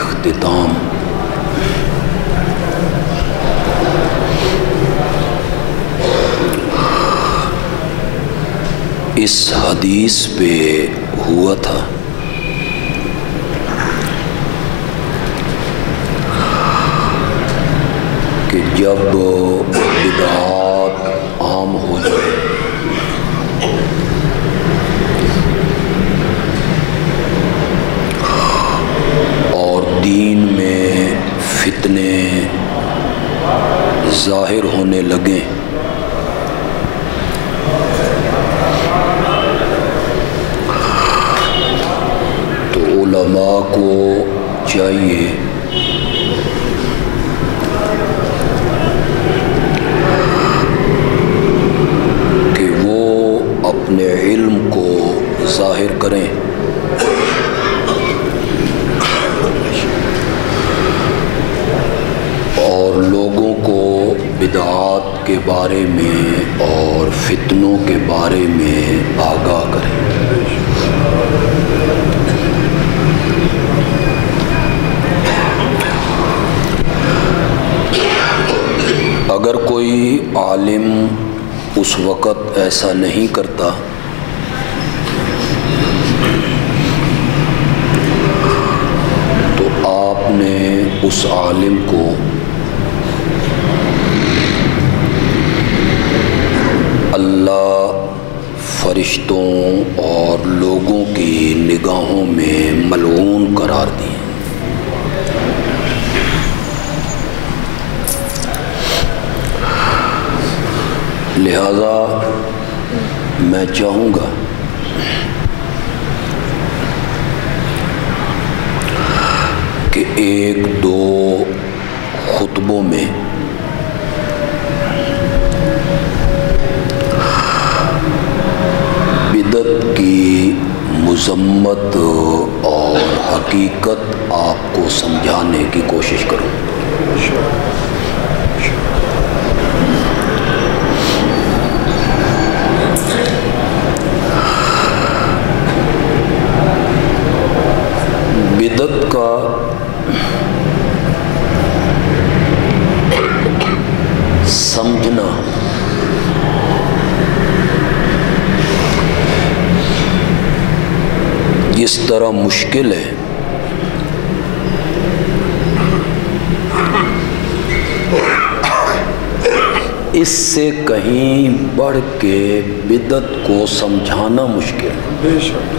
اختتام۔ اس حدیث پہ ہوا تھا کہ جب بدعات عام ہو جائے اور دین میں فتنے ظاہر ہونے لگیں تو علماء کو چاہیے کہ وہ اپنے علم کو ظاہر کریں اور لوگوں کو بدعات کے بارے میں اور فتنوں کے بارے میں آگاہ کریں۔ اگر کوئی عالم اس وقت ایسا نہیں کرتا تو آپ نے اس عالم کو اللہ، فرشتوں اور لوگوں کی نگاہوں میں ملعون قرار دیا۔ لہذا میں چاہوں گا کہ ایک دو خطبوں میں بدعت کی مذمت اور حقیقت آپ کو سمجھانے کی کوشش کروں۔ بدعت کا سمجھنا جس طرح مشکل ہے اس سے کہیں بڑھ کے بدعت کو سمجھانا مشکل ہے۔ بے شک۔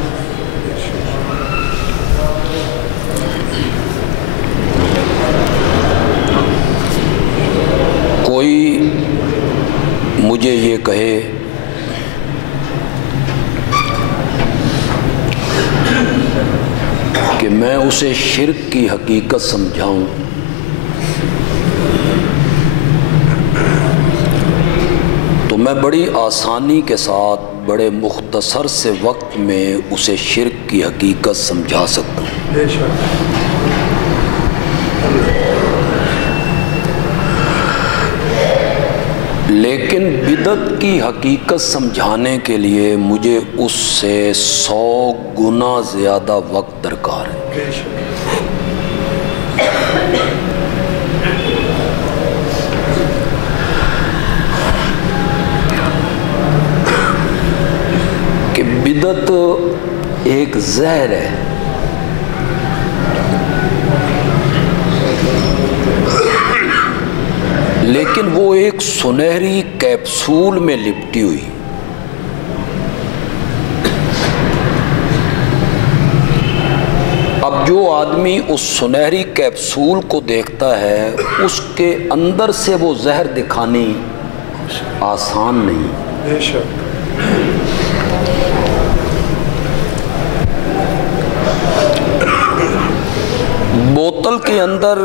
کوئی مجھے یہ کہے کہ میں اسے شرک کی حقیقت سمجھاؤں تو میں بڑی آسانی کے ساتھ بڑے مختصر سے وقت میں اسے شرک کی حقیقت سمجھا سکتا ہوں۔ بے شک۔ لیکن بدعت کی حقیقت سمجھانے کے لیے مجھے اس سے 100 گنا زیادہ وقت درکار ہے۔ بے شک۔ کہ بدعت ایک زہر ہے لیکن وہ ایک سنہری کیپسول میں لپٹی ہوئی۔ اب جو آدمی اس سنہری کیپسول کو دیکھتا ہے اس کے اندر سے وہ زہر دکھانی آسان نہیں۔ بے شک۔ بوتل کے اندر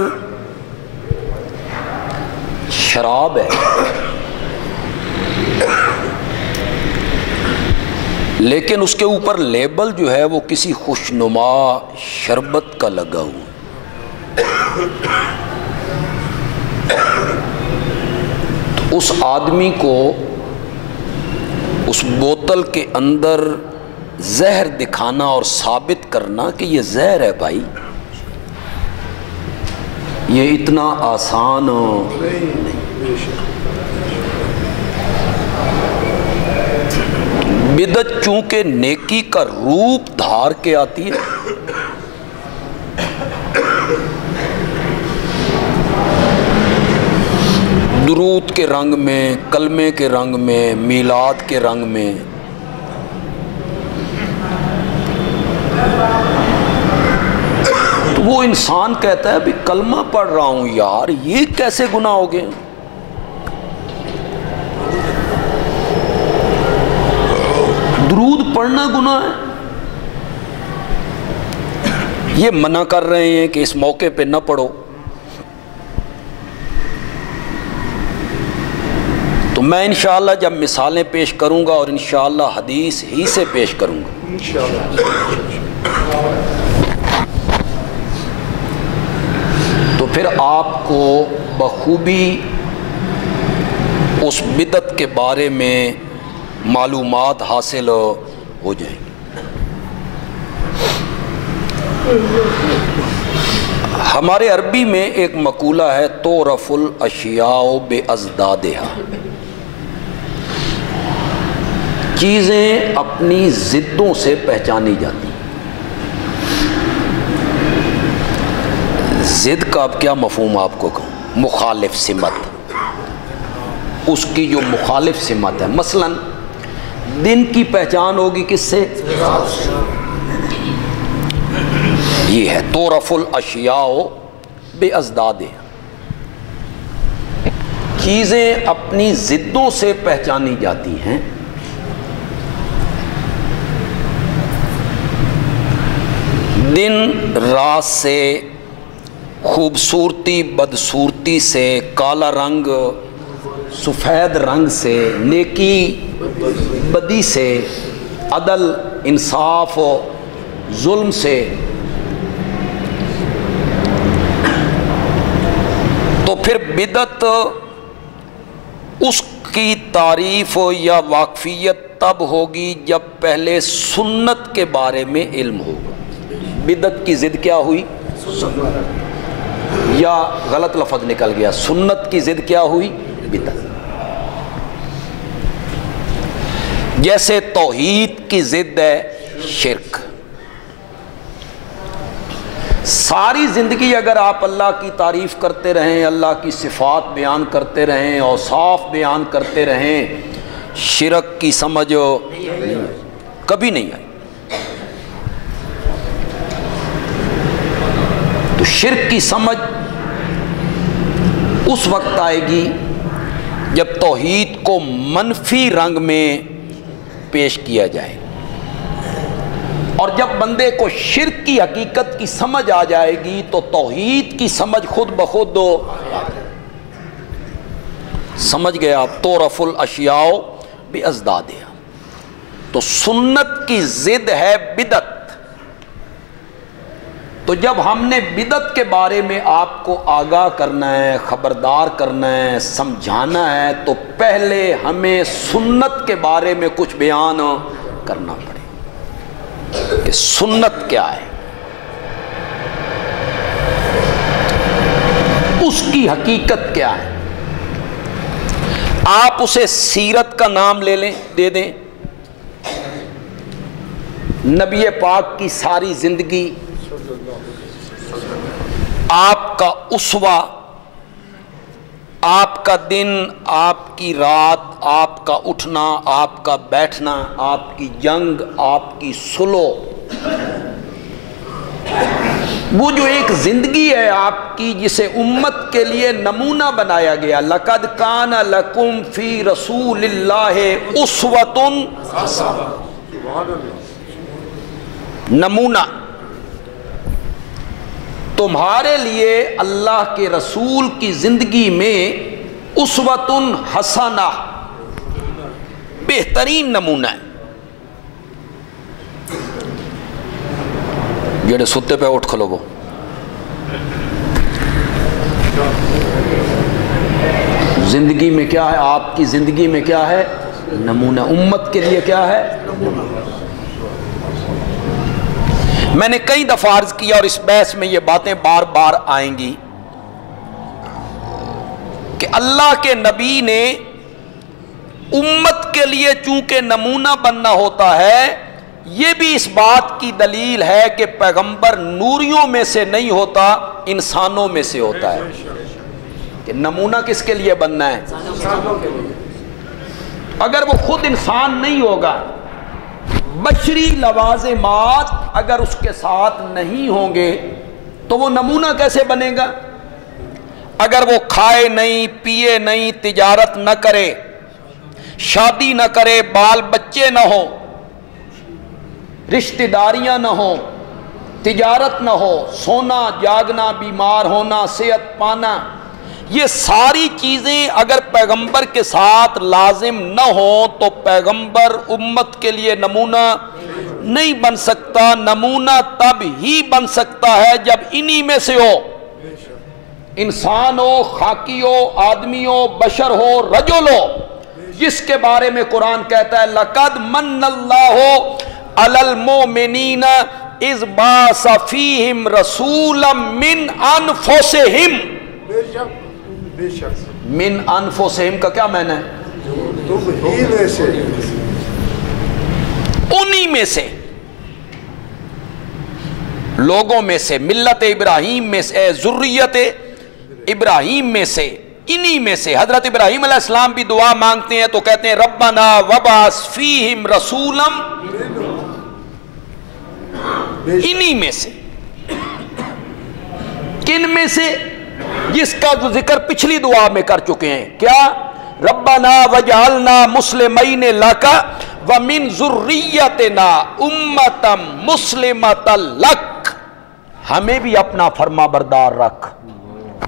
شراب ہے لیکن اس کے اوپر لیبل جو ہے وہ کسی خوشنما شربت کا لگا ہوا تو اس آدمی کو اس بوتل کے اندر زہر دکھانا اور ثابت کرنا کہ یہ زہر ہے بھائی، یہ اتنا آسان بدعت چونکہ نیکی کا روپ دھار کے آتی ہے، درود کے رنگ میں، کلمے کے رنگ میں، میلاد کے رنگ میں، تو وہ انسان کہتا ہے بھی کلمہ پڑھ رہا ہوں یار، یہ کیسے گناہ ہو گئے؟ درود پڑھنا گناہ ہے؟ یہ منع کر رہے ہیں کہ اس موقع پہ نہ پڑھو، تو میں انشاءاللہ جب مثالیں پیش کروں گا اور انشاءاللہ حدیث ہی سے پیش کروں گا، تو پھر آپ کو بخوبی اس بدعت کے بارے میں معلومات حاصل ہو جائیں گی۔ ہمارے عربی میں ایک مقولہ ہے تعرف الاشیاء بازدادہا، چیزیں اپنی ضدوں سے پہچانی جاتی ہیں۔ ضد کا اب کیا مفہوم آپ کو کہوں؟ مخالف سمت، اس کی جو مخالف سمت ہے، مثلاً دن کی پہچان ہوگی کس سے؟ یہ ہے تعرف الاشیاء بازدادہا، چیزیں اپنی ضدوں سے پہچانی جاتی ہیں۔ دن رات سے، خوبصورتی بدصورتی سے، کالا رنگ سفید رنگ سے، نیکی بدی سے، عدل انصاف ظلم سے، تو پھر بدعت اس کی تعریف یا واقفیت تب ہوگی جب پہلے سنت کے بارے میں علم ہوگا۔ بدعت کی ضد کیا ہوئی؟ یا غلط لفظ نکل گیا، سنت کی ضد کیا ہوئی؟ بدعت۔ جیسے توحید کی ضد ہے شرک۔ ساری زندگی اگر آپ اللہ کی تعریف کرتے رہیں، اللہ کی صفات بیان کرتے رہیں، اوصاف بیان کرتے رہیں، شرک کی سمجھ کبھی نہیں آئی۔ تو شرک کی سمجھ اس وقت آئے گی جب توحید کو منفی رنگ میں پیش کیا جائے، اور جب بندے کو شرک کی حقیقت کی سمجھ آ جائے گی تو توحید کی سمجھ خود بخود سمجھ گئے آپ۔ تعرف الاشیاء بازدادہا، تو سنت کی ضد ہے بدعت۔ تو جب ہم نے بدعت کے بارے میں آپ کو آگاہ کرنا ہے، خبردار کرنا ہے، سمجھانا ہے، تو پہلے ہمیں سنت کے بارے میں کچھ بیان کرنا پڑے کہ سنت کیا ہے، اس کی حقیقت کیا ہے۔ آپ اسے سیرت کا نام لے لیں، دے دیں، نبی پاک کی ساری زندگی، آپ کا اسوہ، آپ کا دن، آپ کی رات، آپ کا اٹھنا، آپ کا بیٹھنا، آپ کی جنگ، آپ کی صلح، وہ جو ایک زندگی ہے آپ کی جسے امت کے لیے نمونہ بنایا گیا۔ لَقَدْ كَانَ لَكُمْ فِي رَسُولِ اللَّهِ أُسْوَةٌ حَسَنَةٌ، نمونہ۔ تمہارے لیے اللہ کے رسول کی زندگی میں اسوۃ حسنہ، بہترین نمونہ ہے۔ جڑے ستے پہ اٹھ کھلو، زندگی میں کیا ہے؟ آپ کی زندگی میں کیا ہے؟ نمونہ۔ امت کے لیے کیا ہے؟ میں نے کئی دفعہ عرض کیا اور اس بحث میں یہ باتیں بار بار آئیں گی کہ اللہ کے نبی نے امت کے لیے چونکہ نمونہ بننا ہوتا ہے، یہ بھی اس بات کی دلیل ہے کہ پیغمبر نوریوں میں سے نہیں ہوتا، انسانوں میں سے ہوتا ہے۔ کہ نمونہ کس کے لیے بننا ہے؟ اگر وہ خود انسان نہیں ہوگا، بشری لوازمات اگر اس کے ساتھ نہیں ہوں گے تو وہ نمونہ کیسے بنے گا؟ اگر وہ کھائے نہیں، پیے نہیں، تجارت نہ کرے، شادی نہ کرے، بال بچے نہ ہو، رشتہ داریاں نہ ہو، تجارت نہ ہو، سونا جاگنا، بیمار ہونا، صحت پانا، یہ ساری چیزیں اگر پیغمبر کے ساتھ لازم نہ ہوں تو پیغمبر امت کے لیے نمونہ نہیں بن سکتا۔ نمونہ تب ہی بن سکتا ہے جب انہی میں سے ہو، انسان ہو، خاکی ہو، آدمی ہو، بشر ہو، رجل ہو، جس کے بارے میں قرآن کہتا ہے لَقَدْ مَنَّ اللَّهُ عَلَى الْمُؤْمِنِينَ اِذْ بَعَثَ فِيهِمْ رَسُولًا مِّنْ أَنفُسِهِمْ۔ من انفسہم کا کیا معنی ہے؟ تم ہی میں سے، انہی میں سے، لوگوں میں سے، ملت ابراہیم میں سے، ذریت ابراہیم میں سے، انہی میں سے۔ حضرت ابراہیم علیہ السلام بھی دعا مانگتے ہیں تو کہتے ہیں ربنا وبعث فیہم رسولا، انہی میں سے۔ کن میں سے؟ جس کا جو ذکر پچھلی دعا میں کر چکے ہیں، کیا؟ ربنا وجعلنا مسلمین لک ومن ذریتنا امتا مسلمتا لک، ہمیں بھی اپنا فرما بردار رکھ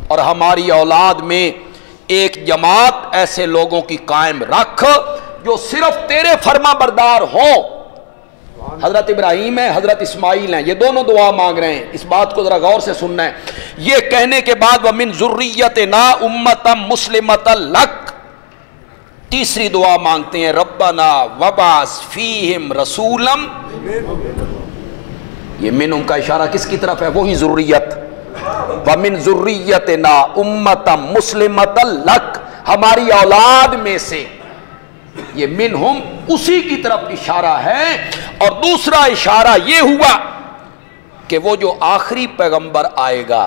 اور ہماری اولاد میں ایک جماعت ایسے لوگوں کی قائم رکھ جو صرف تیرے فرما بردار ہوں۔ حضرت ابراہیم ہے، حضرت اسماعیل ہیں، یہ دونوں دعا مانگ رہے ہیں۔ اس بات کو ذرا غور سے سننا ہے۔ یہ کہنے کے بعد وَمِن ذُرِّيَّتِنَا أُمَّةً مُسْلِمَةً لَكَ، تیسری دعا مانگتے ہیں ربنا وبعث فیہم رسولا، یہ منہم کا اشارہ کس کی طرف ہے؟ وہی ذریت، وَمِن ذُرِّيَّتِنَا أُمَّةً مُسْلِمَةً لَكَ، ہماری اولاد میں سے، یہ منہم اسی کی طرف اشارہ ہے۔ اور دوسرا اشارہ یہ ہوا کہ وہ جو آخری پیغمبر آئے گا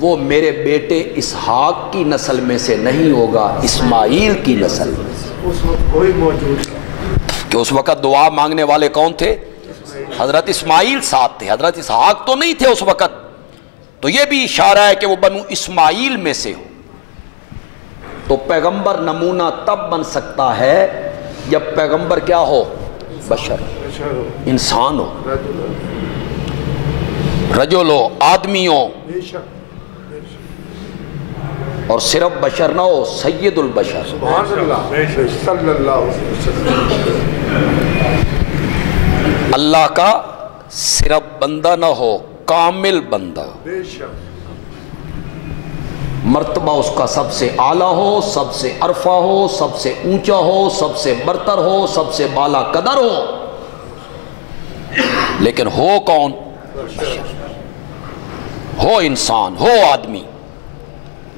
وہ میرے بیٹے اسحاق کی نسل میں سے نہیں ہوگا، اسماعیل کی نسل میں سے۔ اس وقت کوئی موجود کہ اس وقت دعا مانگنے والے کون تھے؟ حضرت اسماعیل ساتھ تھے، حضرت اسحاق تو نہیں تھے اس وقت۔ تو یہ بھی اشارہ ہے کہ وہ بنو اسماعیل میں سے ہو۔ تو پیغمبر نمونہ تب بن سکتا ہے جب پیغمبر کیا ہو؟ بشر، انسان ہو، رجل ہو، آدمی ہو، اور صرف بشر نہ ہو، سید البشر، سبحان اللہ صلی اللہ علیہ وسلم، اللہ کا صرف بندہ نہ ہو، کامل بندہ، بے شک، مرتبہ اس کا سب سے اعلیٰ ہو، سب سے عرفہ ہو، سب سے اونچا ہو، سب سے برتر ہو، سب سے بالا قدر ہو، لیکن ہو کون؟ ہو انسان، ہو آدمی۔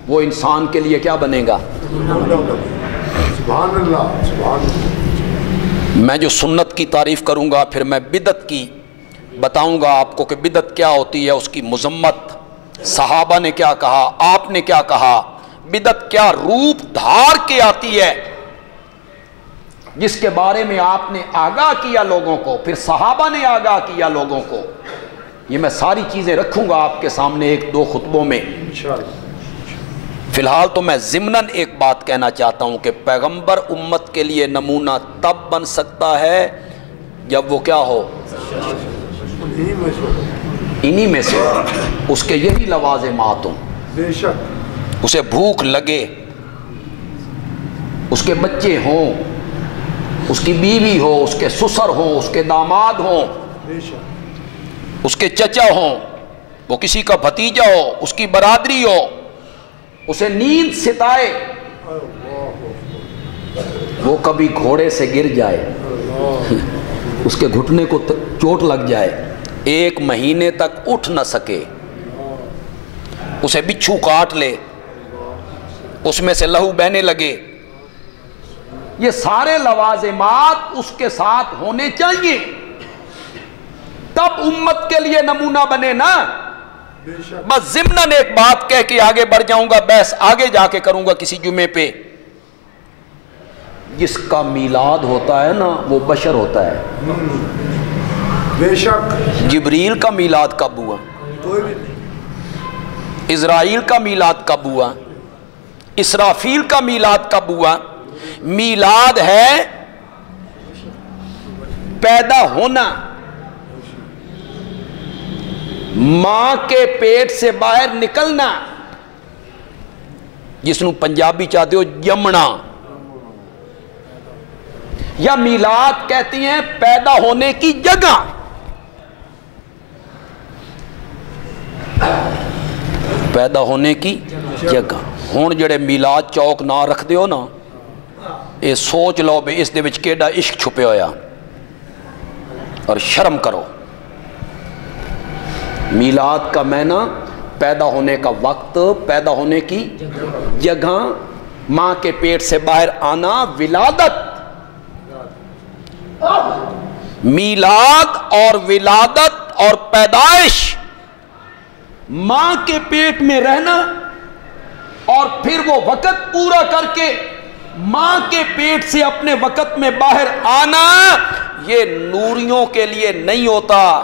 وہ انسان کے لیے کیا بنے گا؟ سبحان اللہ سبحان اللہ۔ میں جو سنت کی تعریف کروں گا، پھر میں بدعت کی بتاؤں گا آپ کو کہ بدعت کیا ہوتی ہے، اس کی مذمت، صحابہ نے کیا کہا، آپ نے کیا کہا، بدعت کیا روپ دھار کے آتی ہے، جس کے بارے میں آپ نے آگاہ کیا لوگوں کو، پھر صحابہ نے آگاہ کیا لوگوں کو۔ یہ میں ساری چیزیں رکھوں گا آپ کے سامنے ایک دو خطبوں میں۔ فی الحال تو میں ضمناً ایک بات کہنا چاہتا ہوں کہ پیغمبر امت کے لیے نمونہ تب بن سکتا ہے جب وہ کیا ہو؟ انہی میں سے اس کے یہی لوازمات ہوں، بے شک، اسے بھوک لگے، اس کے بچے ہوں، اس کی بیوی ہو، اس کے سسر ہوں، اس کے داماد ہوں، بے شک، اس کے چچا ہوں، وہ کسی کا بھتیجا ہو، اس کی برادری ہو، اسے نیند ستائے، وہ کبھی گھوڑے سے گر جائے، اس کے گھٹنے کو چوٹ لگ جائے، 1 مہینے تک اٹھ نہ سکے، اسے بچھو کاٹ لے، اس میں سے لہو بہنے لگے. یہ سارے لوازمات اس کے ساتھ ہونے چاہیے، تب امت کے لیے نمونہ بنے نا. بس ضمناً ایک بات کہہ کے آگے بڑھ جاؤں گا، بحث آگے جا کے کروں گا کسی جمعے پہ. جس کا میلاد ہوتا ہے نا وہ بشر ہوتا ہے. بے شک. جبریل کا میلاد کب ہوا؟ اسرائیل کا میلاد کب ہوا؟ اسرافیل کا میلاد کب ہوا؟ میلاد ہے پیدا ہونا، ماں کے پیٹ سے باہر نکلنا، جس نو پنجابی چاہتے ہو جمنا، یا میلاد کہتی ہیں پیدا ہونے کی جگہ. پیدا ہونے کی جگہ. ہون جڑے میلاد چوک نہ رکھ دیو نا، اے سوچ لو بے اس دے وچ کیڑا عشق چھپے ہویا، اور شرم کرو. میلاد کا معنی پیدا ہونے کا وقت، پیدا ہونے کی جگہ، ماں کے پیٹ سے باہر آنا، ولادت. میلاد اور ولادت اور پیدائش، ماں کے پیٹ میں رہنا اور پھر وہ وقت پورا کر کے ماں کے پیٹ سے اپنے وقت میں باہر آنا، یہ نوریوں کے لیے نہیں ہوتا،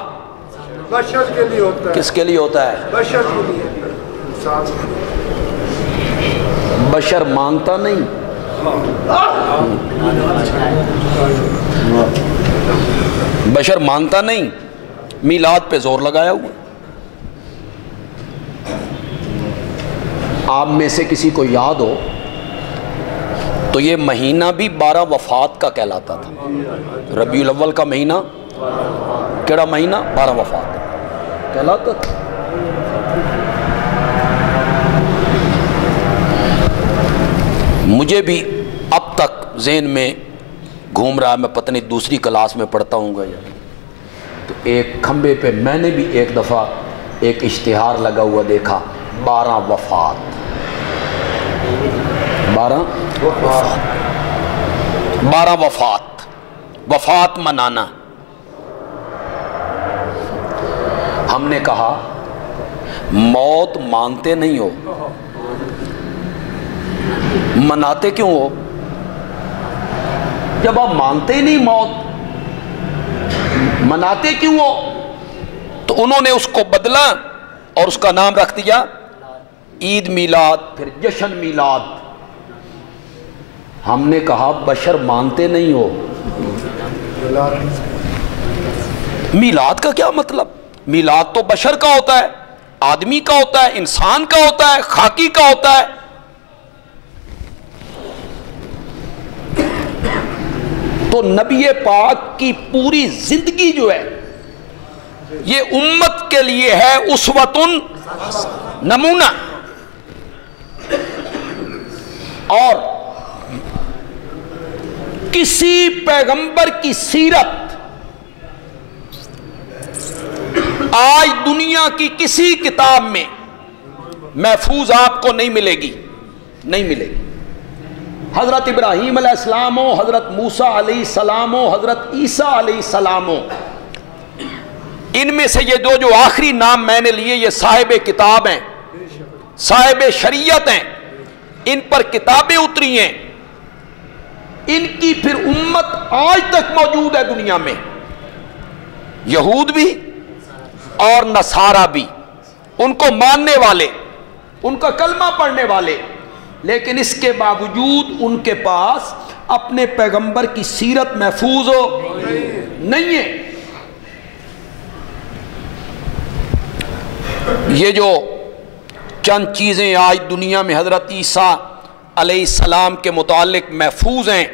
بشر کے لیے ہوتا ہے. کس کے لیے ہوتا ہے؟ بشر کے لیے. بشر مانتا نہیں. بشر مانتا نہیں، میلاد پہ زور لگایا ہوا. آپ میں سے کسی کو یاد ہو تو یہ مہینہ بھی 12 وفات کا کہلاتا تھا. ربیع الاول کا مہینہ کیڑا مہینہ؟ 12 وفات کہلاتا تھا. مجھے بھی اب تک ذہن میں گھوم رہا ہے، میں پتہ نہیں دوسری کلاس میں پڑھتا ہوں گا یا تو ایک کھمبے پہ میں نے بھی ایک دفعہ ایک اشتہار لگا ہوا دیکھا، 12 وفات. 12 وفات، وفات منانا. ہم نے کہا موت مانتے نہیں ہو، مناتے کیوں ہو؟ جب آپ مانتے ہی نہیں موت، مناتے کیوں ہو؟ تو انہوں نے اس کو بدلا اور اس کا نام رکھ دیا عید میلاد، پھر جشن میلاد. ہم نے کہا بشر مانتے نہیں ہو، میلاد کا کیا مطلب؟ میلاد تو بشر کا ہوتا ہے، آدمی کا ہوتا ہے، انسان کا ہوتا ہے، خاکی کا ہوتا ہے. تو نبی پاک کی پوری زندگی جو ہے یہ امت کے لیے ہے اسوۃ نمونہ. اور کسی پیغمبر کی سیرت آج دنیا کی کسی کتاب میں محفوظ آپ کو نہیں ملے گی، نہیں ملے گی. حضرت ابراہیم علیہ السلام ہو، حضرت موسیٰ علیہ السلام ہو، حضرت عیسیٰ علیہ السلام ہو، ان میں سے یہ جو آخری نام میں نے لیے یہ صاحب کتاب ہیں، صاحب شریعت ہیں، ان پر کتابیں اتری ہیں. ان کی پھر امت آج تک موجود ہے دنیا میں، یہود بھی اور نصارہ بھی، ان کو ماننے والے، ان کا کلمہ پڑھنے والے، لیکن اس کے باوجود ان کے پاس اپنے پیغمبر کی سیرت محفوظ ہو نہیں ہے. یہ جو چند چیزیں آج دنیا میں حضرت عیسیٰ علیہ السلام کے متعلق محفوظ ہیں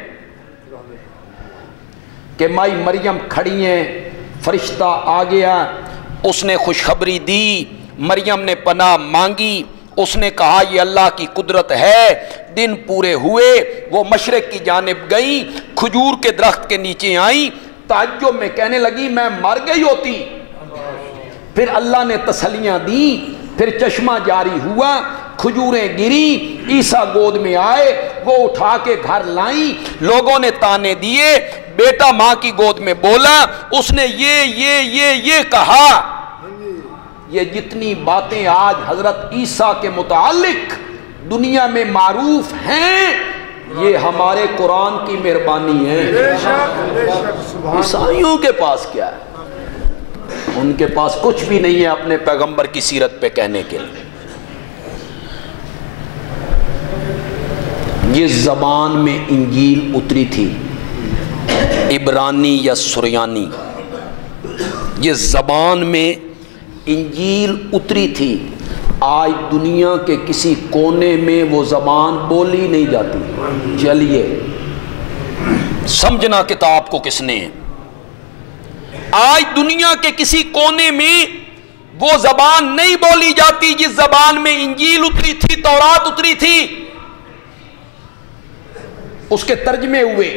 کہ مائی مریم کھڑی ہیں، فرشتہ آ گیا، اس نے خوشخبری دی، مریم نے پناہ مانگی، اس نے کہا یہ اللہ کی قدرت ہے، دن پورے ہوئے، وہ مشرق کی جانب گئیں، کھجور کے درخت کے نیچے آئیں، تعجب میں کہنے لگی میں مر گئی ہوتی. پھر اللہ نے تسلیاں دیں، پھر چشمہ جاری ہوا، کھجوریں گری، عیسیٰ گود میں آئے، وہ اٹھا کے گھر لائیں، لوگوں نے تانے دیے، بیٹا ماں کی گود میں بولا، اس نے یہ کہا۔ یہ جتنی باتیں آج حضرت عیسیٰ کے متعلق دنیا میں معروف ہیں، یہ ہمارے قرآن کی مہربانی ہے۔ عیسائیوں کے پاس کیا ہے؟ ان کے پاس کچھ بھی نہیں ہے اپنے پیغمبر کی سیرت پہ کہنے کے لیے۔ یہ زبان میں انجیل اتری تھی، عبرانی یا سریانی، یہ زبان میں انجیل اتری تھی۔ آج دنیا کے کسی کونے میں وہ زبان بولی نہیں جاتی۔ چلیے سمجھنا کتاب کو کس نے، آج دنیا کے کسی کونے میں وہ زبان نہیں بولی جاتی جس زبان میں انجیل اتری تھی، تورات اتری تھی۔ اس کے ترجمے ہوئے،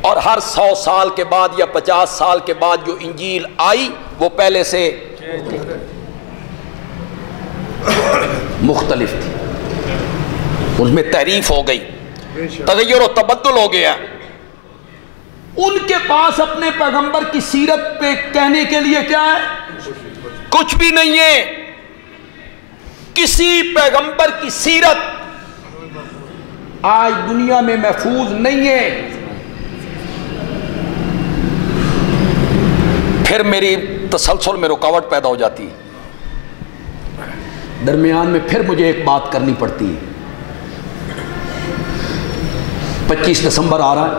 اور ہر 100 سال کے بعد یا 50 سال کے بعد جو انجیل آئی وہ پہلے سے مختلف تھی، اس میں تحریف ہو گئی، تغیر و تبدل ہو گیا۔ ان کے پاس اپنے پیغمبر کی سیرت پہ کہنے کے لیے کیا ہے؟ کچھ بھی نہیں ہے۔ کسی پیغمبر کی سیرت آج دنیا میں محفوظ نہیں ہے۔ پھر میری تسلسل میں رکاوٹ پیدا ہو جاتی ہے، درمیان میں پھر مجھے ایک بات کرنی پڑتی ہے۔ 25 دسمبر آ رہا ہے،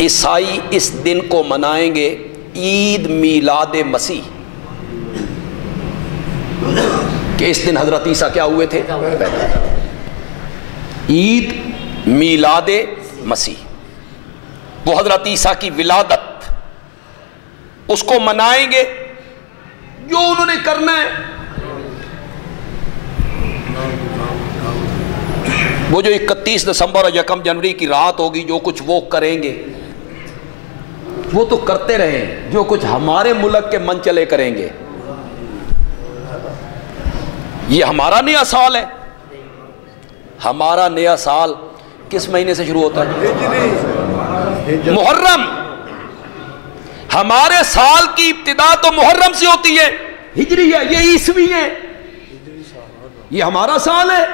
عیسائی اس دن کو منائیں گے عید میلاد مسیح، کہ اس دن حضرت عیسیٰ کیا ہوئے تھے؟ عید میلاد مسیح، وہ حضرت عیسیٰ کی ولادت، اس کو منائیں گے، جو انہوں نے کرنا ہے۔ وہ جو 31 دسمبر اور 1 جنوری کی رات ہوگی، جو کچھ وہ کریں گے وہ تو کرتے رہیں، جو کچھ ہمارے ملک کے من چلے کریں گے۔ یہ ہمارا نیا سال ہے۔ ہمارا نیا سال کس مہینے سے شروع ہوتا ہے؟ محرم۔ ہمارے سال کی ابتدا تو محرم سے ہوتی ہے، ہجری ہے، یہ عیسوی ہے، یہ ہمارا سال ہے۔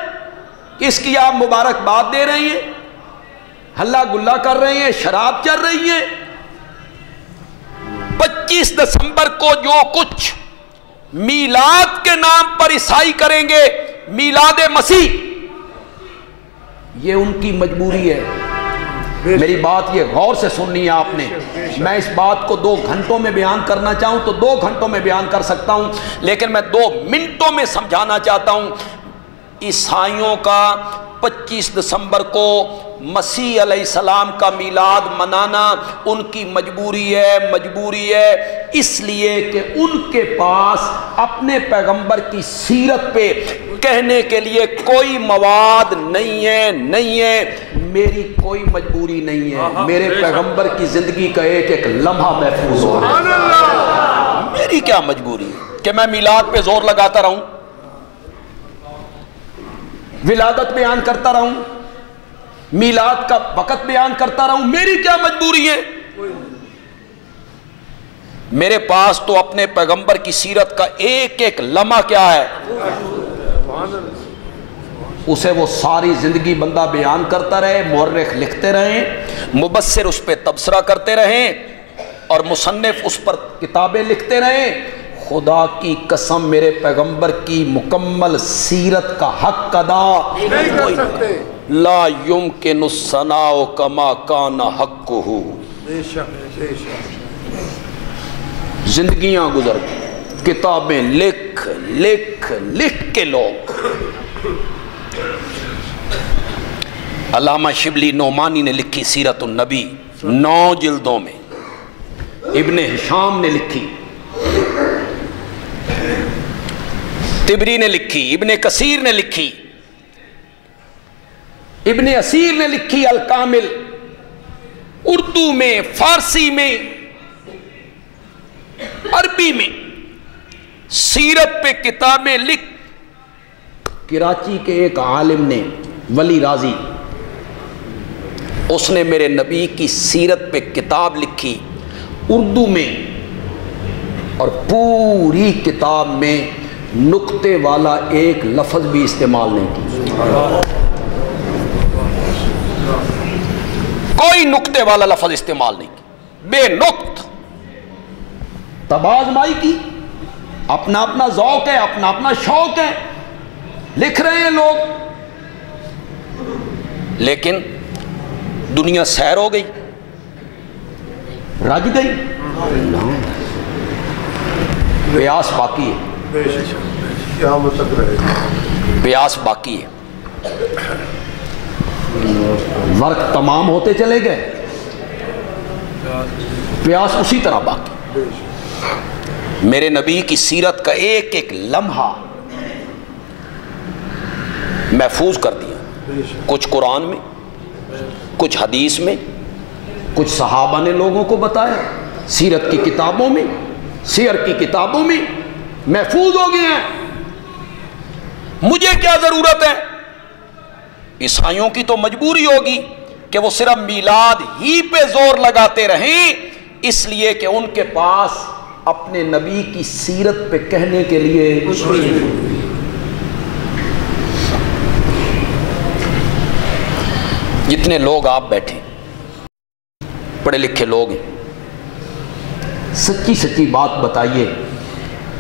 اس کی آپ مبارکباد دے رہے ہیں، ہلا گلا کر رہے ہیں، شراب چل رہی ہے۔ 25 دسمبر کو جو کچھ میلاد کے نام پر عیسائی کریں گے، میلاد مسیح، یہ ان کی مجبوری ہے۔ میری بات یہ غور سے سننی ہے آپ نے۔ میں اس بات کو 2 گھنٹوں میں بیان کرنا چاہوں تو 2 گھنٹوں میں بیان کر سکتا ہوں، لیکن میں 2 منٹوں میں سمجھانا چاہتا ہوں۔ عیسائیوں کا 25 دسمبر کو مسیح علیہ السلام کا میلاد منانا ان کی مجبوری ہے، اس لیے کہ ان کے پاس اپنے پیغمبر کی سیرت پہ کہنے کے لیے کوئی مواد نہیں ہے۔ میری کوئی مجبوری نہیں ہے، میرے پیغمبر کی زندگی کا ایک لمحہ محفوظ ہو رہا ہے۔ میری کیا مجبوری کہ میں میلاد پہ زور لگاتا رہوں، ولادت بیان کرتا رہوں، میلاد کا وقت بیان کرتا رہوں؟ میری کیا مجبوری ہے؟ میرے پاس تو اپنے پیغمبر کی سیرت کا ایک لمحہ کیا ہے، اسے وہ ساری زندگی بندہ بیان کرتا رہے، مورخ لکھتے رہیں، مبصر اس پہ تبصرہ کرتے رہیں، اور مصنف اس پر کتابیں لکھتے رہیں۔ خدا کی قسم میرے پیغمبر کی مکمل سیرت کا حق ادا نہیں کر سکتے۔ لا یمکن الثناء کما کان حقہ۔ بے شک بے شک۔ زندگیاں گزر گئی، کتابیں لکھ لکھ لکھ کے لوگ۔ علامہ شبلی نعمانی نے لکھی سیرت النبی 9 جلدوں میں، ابن ہشام نے لکھی، تبری نے لکھی، ابن کثیر نے لکھی، ابن اسیر نے لکھی الکامل، اردو میں، فارسی میں، عربی میں، سیرت پہ کتابیں لکھ کراچی کے ایک عالم نے، ولی رازی، اس نے میرے نبی کی سیرت پہ کتاب لکھی اردو میں، اور پوری کتاب میں نقطے والا ایک لفظ بھی استعمال نہیں کی، کوئی نقطے والا لفظ استعمال نہیں کی، بے نقط تب آزمائی کی۔ اپنا اپنا ذوق ہے، اپنا اپنا شوق ہے، لکھ رہے ہیں لوگ، لیکن دنیا سیر ہو گئی، رج گئی، پیاس باقی ہے، پیاس باقی ہے، ورق تمام ہوتے چلے گئے، پیاس اسی طرح باقی۔ میرے نبی کی سیرت کا ایک ایک لمحہ محفوظ کر دیا، کچھ قرآن میں، کچھ حدیث میں، کچھ صحابہ نے لوگوں کو بتایا، سیرت کی کتابوں میں، سیر کی کتابوں میں محفوظ ہو گئے ہیں۔ مجھے کیا ضرورت ہے؟ عیسائیوں کی تو مجبوری ہوگی کہ وہ صرف میلاد ہی پہ زور لگاتے رہیں، اس لیے کہ ان کے پاس اپنے نبی کی سیرت پہ کہنے کے لیے کچھ بھی نہیں۔ جتنے لوگ آپ بیٹھے پڑھے لکھے لوگ ہیں، سچی سچی بات بتائیے،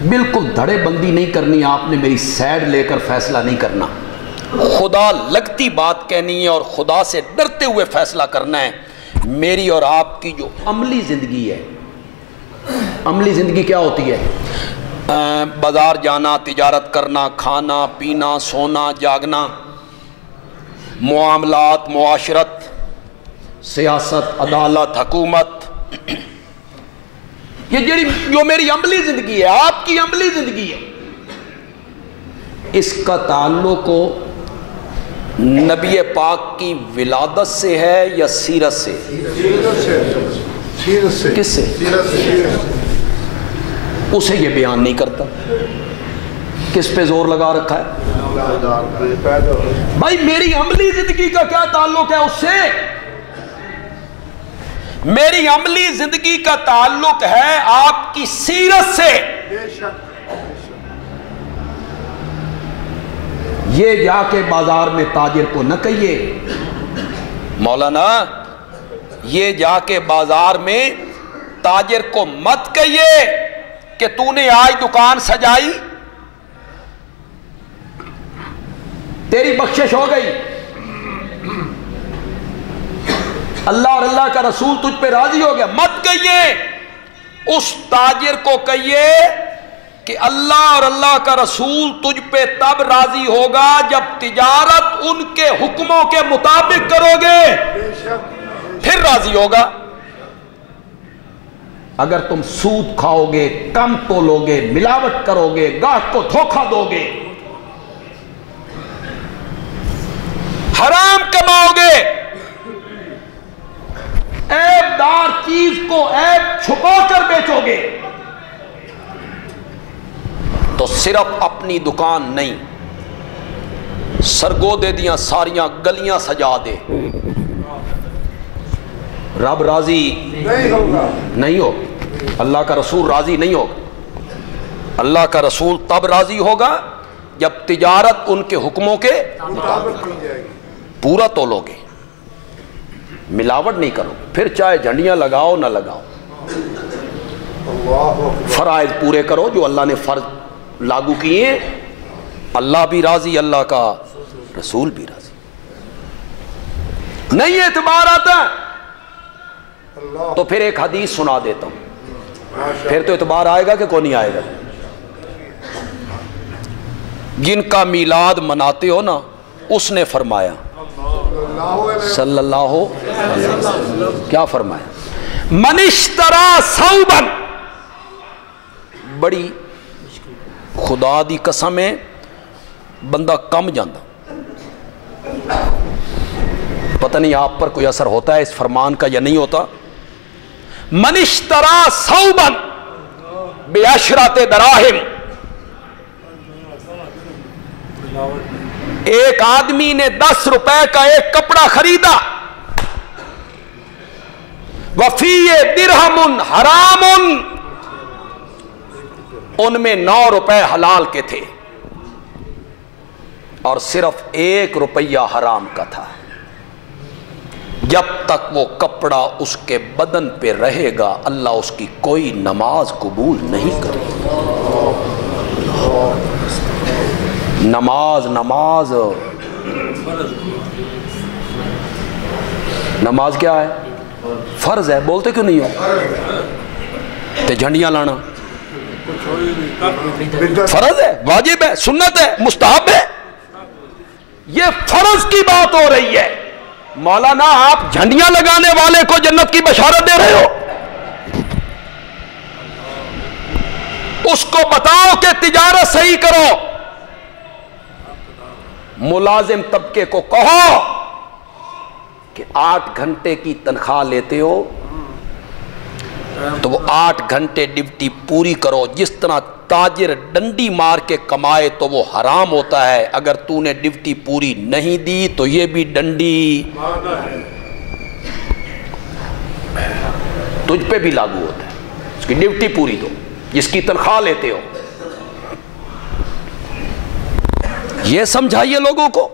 بالکل دھڑے بندی نہیں کرنی، آپ نے میری سائیڈ لے کر فیصلہ نہیں کرنا، خدا لگتی بات کہنی ہے اور خدا سے ڈرتے ہوئے فیصلہ کرنا ہے۔ میری اور آپ کی جو عملی زندگی ہے، عملی زندگی کیا ہوتی ہے؟ بازار جانا، تجارت کرنا، کھانا پینا، سونا جاگنا، معاملات، معاشرت، سیاست، عدالت، حکومت، یہ جو میری عملی زندگی ہے، آپ کی عملی زندگی ہے، اس کا تعلق نبی پاک کی ولادت سے ہے یا سیرت سے؟ کس سے؟ اسے یہ بیان نہیں کرتا، کس پہ زور لگا رکھا ہے؟ بھائی میری عملی زندگی کا کیا تعلق ہے اس سے؟ میری عملی زندگی کا تعلق ہے آپ کی سیرت سے۔ یہ جا کے بازار میں تاجر کو نہ کہیے مولانا، یہ جا کے بازار میں تاجر کو مت کہیے کہ تو نے آج دکان سجائی، تیری بخشش ہو گئی، اللہ اور اللہ کا رسول تجھ پہ راضی ہو گیا، مت کہیے۔ اس تاجر کو کہیے کہ اللہ اور اللہ کا رسول تجھ پہ تب راضی ہوگا جب تجارت ان کے حکموں کے مطابق کرو گے، پھر راضی ہوگا۔ اگر تم سود کھاؤ گے، کم تولو گے، ملاوٹ کرو گے، گاہک کو دھوکہ دو گے، حرام کماؤ گے، عیب دار چیز کو عیب چھپا کر بیچو گے، تو صرف اپنی دکان نہیں، سرگودے دیاں ساریاں گلیاں سجا دے، رب راضی نہیں ہو، اللہ کا رسول راضی نہیں ہوگا۔ اللہ کا رسول تب راضی ہوگا جب تجارت ان کے حکموں کے پورا تولو گے، ملاوٹ نہیں کرو، پھر چاہے جھنڈیاں لگاؤ نہ لگاؤ، فرائض پورے کرو جو اللہ نے فرض لاگو کیے، اللہ بھی راضی، اللہ کا رسول بھی راضی۔ نہیں اعتبار آتا تو پھر ایک حدیث سنا دیتا ہوں، پھر تو اعتبار آئے گا کہ کون نہیں آئے گا۔ جن کا میلاد مناتے ہو نا، اس نے فرمایا صلی اللہ علیہ وسلم، کیا فرمایا؟ من اشترا ثوبا، بڑی خدا دی قسم ہے بندہ کم جاندہ، پتہ نہیں آپ پر کوئی اثر ہوتا ہے اس فرمان کا یا نہیں ہوتا۔ من اشترا ثوبا بعشرۃ دراہم، ایک آدمی نے 10 روپے کا ایک کپڑا خریدا، وفی درہم حرام، ان میں 9 روپے حلال کے تھے اور صرف 1 روپیہ حرام کا تھا۔ جب تک وہ کپڑا اس کے بدن پہ رہے گا اللہ اس کی کوئی نماز قبول نہیں کرے۔ نماز نماز نماز کیا ہے؟ فرض ہے، بولتے کیوں نہیں ہو؟ تے جھنڈیاں لانا فرض ہے، واجب ہے، سنت ہے، مستحب ہے، یہ فرض کی بات ہو رہی ہے۔ مولانا آپ جھنڈیاں لگانے والے کو جنت کی بشارت دے رہے ہو؟ اس کو بتاؤ کہ تجارت صحیح کرو۔ ملازم طبقے کو کہو کہ 8 گھنٹے کی تنخواہ لیتے ہو تو وہ 8 گھنٹے ڈیوٹی پوری کرو۔ جس طرح تاجر ڈنڈی مار کے کمائے تو وہ حرام ہوتا ہے، اگر تو نے ڈیوٹی پوری نہیں دی تو یہ بھی ڈنڈی تجھ پہ بھی لاگو ہوتا ہے۔ اس کی ڈیوٹی پوری دو جس کی تنخواہ لیتے ہو۔ یہ سمجھائیے لوگوں کو۔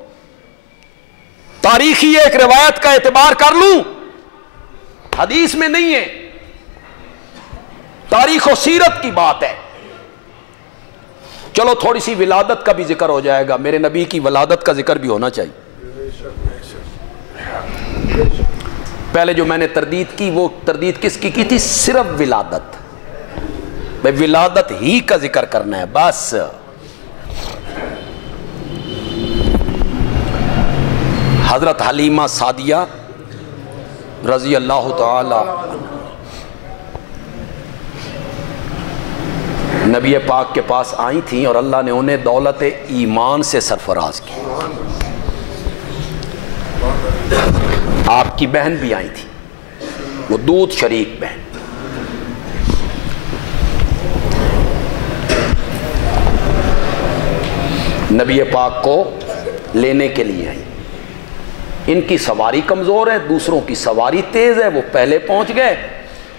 تاریخی ایک روایت کا اعتبار کر لوں، حدیث میں نہیں ہے، تاریخ و سیرت کی بات ہے۔ چلو تھوڑی سی ولادت کا بھی ذکر ہو جائے گا، میرے نبی کی ولادت کا ذکر بھی ہونا چاہیے۔ پہلے جو میں نے تردید کی وہ تردید کس کی تھی؟ صرف ولادت، بھائی ولادت ہی کا ذکر کرنا ہے بس۔ حضرت حلیمہ سعدیہ رضی اللہ تعالی نبی پاک کے پاس آئی تھیں اور اللہ نے انہیں دولت ایمان سے سرفراز کی۔ آپ کی بہن بھی آئی تھی، وہ دودھ شریک بہن۔ نبی پاک کو لینے کے لیے آئی۔ ان کی سواری کمزور ہے، دوسروں کی سواری تیز ہے، وہ پہلے پہنچ گئے۔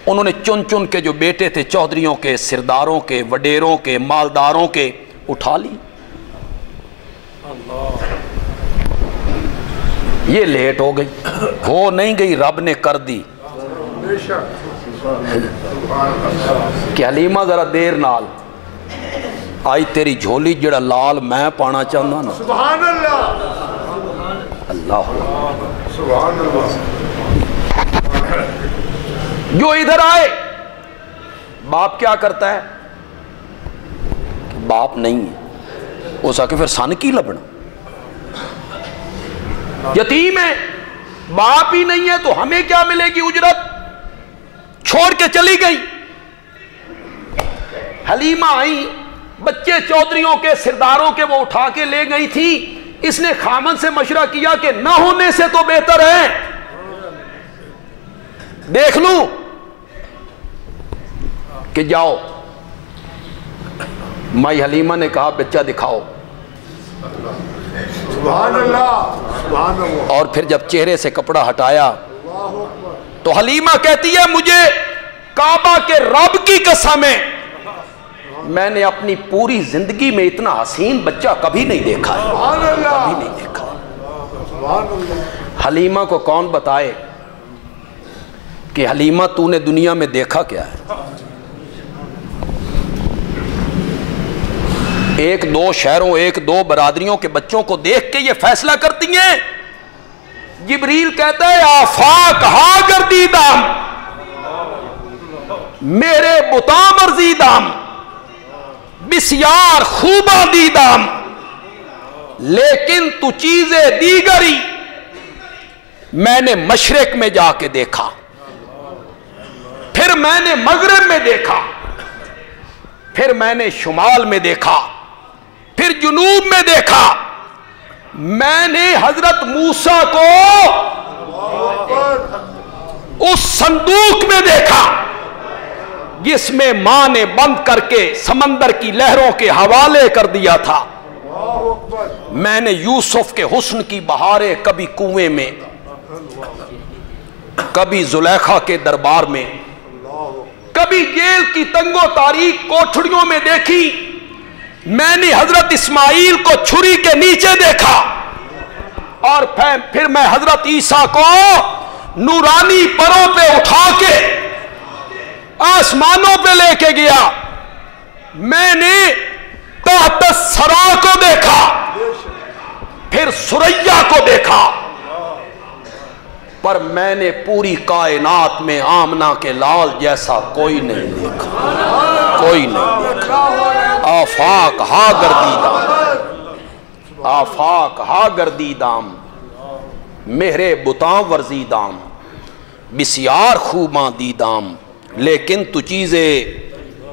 انہوں نے چن چن کے جو بیٹے تھے چودھریوں کے، سرداروں کے، وڈیروں کے، مالداروں کے اٹھا لی۔ یہ لیٹ ہو گئی، ہو نہیں گئی، رب نے کر دی کہ حلیمہ ذرا دیر نال آئی تیری جھولی جڑا لال میں پانا چاہتا نا۔ سبحان اللہ، اللہ سبحان اللہ۔ جو ادھر آئے، باپ کیا کرتا ہے؟ باپ نہیں ہے، ہو سکے پھر سن کی لبنا، یتیم ہے، باپ ہی نہیں ہے تو ہمیں کیا ملے گی اجرت؟ چھوڑ کے چلی گئی۔ حلیمہ آئی، بچے چودھریوں کے، سرداروں کے وہ اٹھا کے لے گئی تھی۔ اس نے خامن سے مشورہ کیا کہ نہ ہونے سے تو بہتر ہے، دیکھ لوں کہ جاؤ۔ مائی حلیمہ نے کہا بچہ دکھاؤ، سبحان اللہ، سبحان اللہ۔ اور پھر جب چہرے سے کپڑا ہٹایا تو حلیمہ کہتی ہے مجھے کعبہ کے رب کی قسم ہے میں نے اپنی پوری زندگی میں اتنا حسین بچہ کبھی نہیں دیکھا ہے، کبھی نہیں دیکھا۔ حلیمہ کو کون بتائے کہ حلیمہ تو نے دنیا میں دیکھا کیا ہے؟ ایک دو شہروں، ایک دو برادریوں کے بچوں کو دیکھ کے یہ فیصلہ کرتی ہیں۔ جبریل کہتا ہے آفاق ہا گردیدم، میرے بتاں مرزیدم، بسیار خوباں دیدم، لیکن تو چیزیں دیگری میں نے مشرق میں جا کے دیکھا، پھر میں نے مغرب میں دیکھا، پھر میں نے شمال میں دیکھا، پھر جنوب میں دیکھا۔ میں نے حضرت موسیٰ کو اس صندوق میں دیکھا جس میں ماں نے بند کر کے سمندر کی لہروں کے حوالے کر دیا تھا۔ میں نے یوسف کے حسن کی بہاریں کبھی کنویں میں، کبھی زلیخا کے دربار میں، کبھی جیل کی تنگ و تاریک کوٹھڑیوں میں دیکھی، میں نے حضرت اسماعیل کو چھری کے نیچے دیکھا، اور پھر میں حضرت عیسیٰ کو نورانی پروں پہ اٹھا کے آسمانوں پہ لے کے گیا، میں نے تحت الثری کو دیکھا، پھر ثریا کو دیکھا، پر میں نے پوری کائنات میں آمنہ کے لال جیسا کوئی نہیں دیکھا، کوئی نہیں دیکھا۔ آفاق ہا گردیدام، آفاق ہا گردیدام، مہرے بتاں ورزیدام، بسیار خوباں دیدام، لیکن تو چیزیں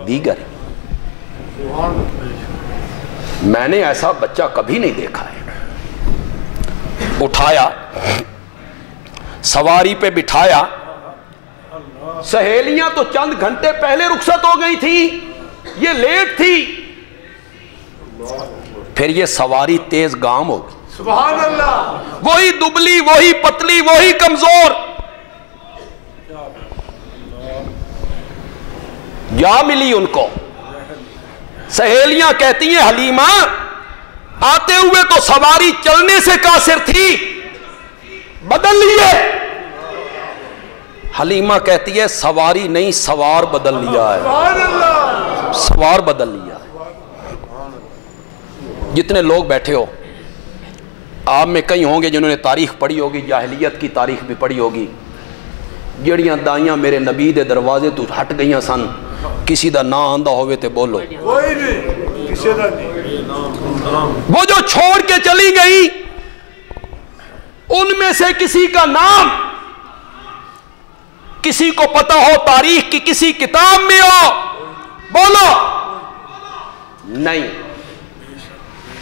دیگر۔ میں نے ایسا بچہ کبھی نہیں دیکھا ہے۔ اٹھایا، سواری پہ بٹھایا، سہیلیاں تو چند گھنٹے پہلے رخصت ہو گئی تھی، یہ لیٹ تھی، پھر یہ سواری تیز گام ہو گئی، سبحان اللہ، وہی دبلی، وہی پتلی، وہی کمزور، جا ملی ان کو۔ سہیلیاں کہتی ہیں حلیمہ آتے ہوئے تو سواری چلنے سے قاصر تھی، بدل لیے۔ حلیمہ کہتی ہے سواری نہیں، سوار بدل لیا ہے، سبحان اللہ، سوار بدل لیا ہے۔ جتنے لوگ بیٹھے ہو، آپ میں کئی ہوں گے جنہوں نے تاریخ پڑھی ہوگی، جاہلیت کی تاریخ بھی پڑھی ہوگی، جڑیاں دائیاں میرے نبی دے دروازے تو ہٹ گئیاں سن، کسی دا نہ آندہ ہوئے تے بولو، کوئی نہیں، کسی دا نہیں۔ وہ جو چھوڑ کے چلی گئی ان میں سے کسی کا نام کسی کو پتا ہو، تاریخ کی کسی کتاب میں ہو، بولو۔ نہیں،